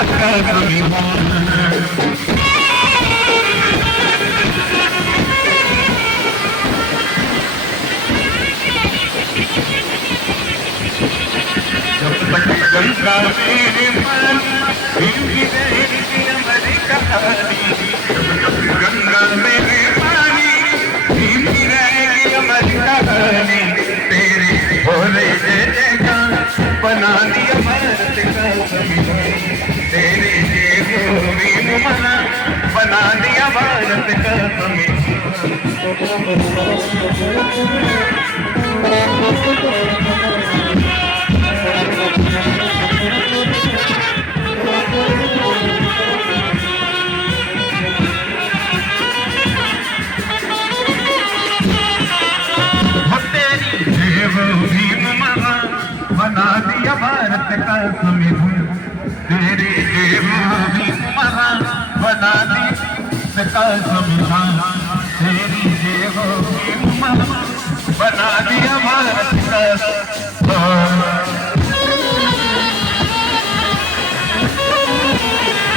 का संविधान। जब तक गंगा मेरे मन भीगी रहेगी हमारी कहानी, जब तक गंगा मेरे पानी भीगी रहेगी हमारी कहानी। तेरे भोले जय जयकार बना दिया भारत का संविधान, तेरे जय भीम मना बना दिया भारत का भीम मना बना दिया भारत का संविधान, तेरे भीम मना बना दिया का संविधान, तेरी जय हो भीम मना बना दिया भारत का।